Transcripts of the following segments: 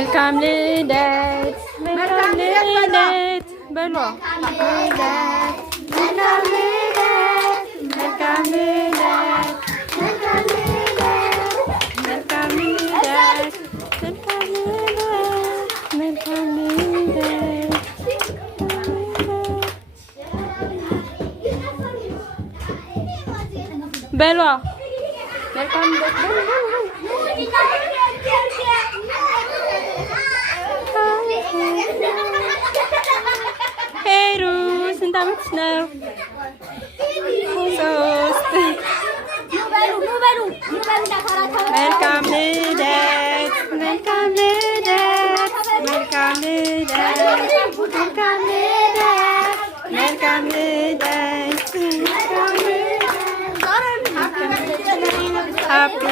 መልካም ልደት መልካም ልደት በሏ። መልካም ልደት መልካም ልደት መልካም ልደት መልካም ልደት መልካም ልደት መልካም ልደት በሏ። መልካም ሄሩ ስንት ዓመትሽ ነው? 3 መልካም ልደት መልካም ልደት መልካም ልደት መልካም ልደት መልካም ልደት ሃፒ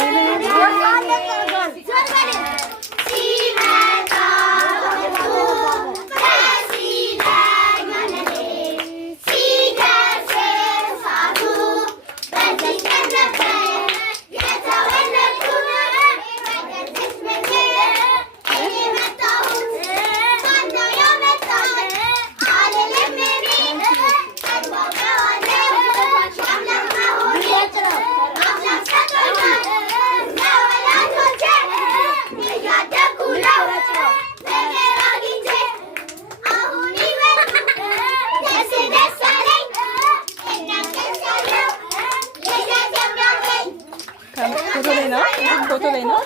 ፎቶ ላይ ነው።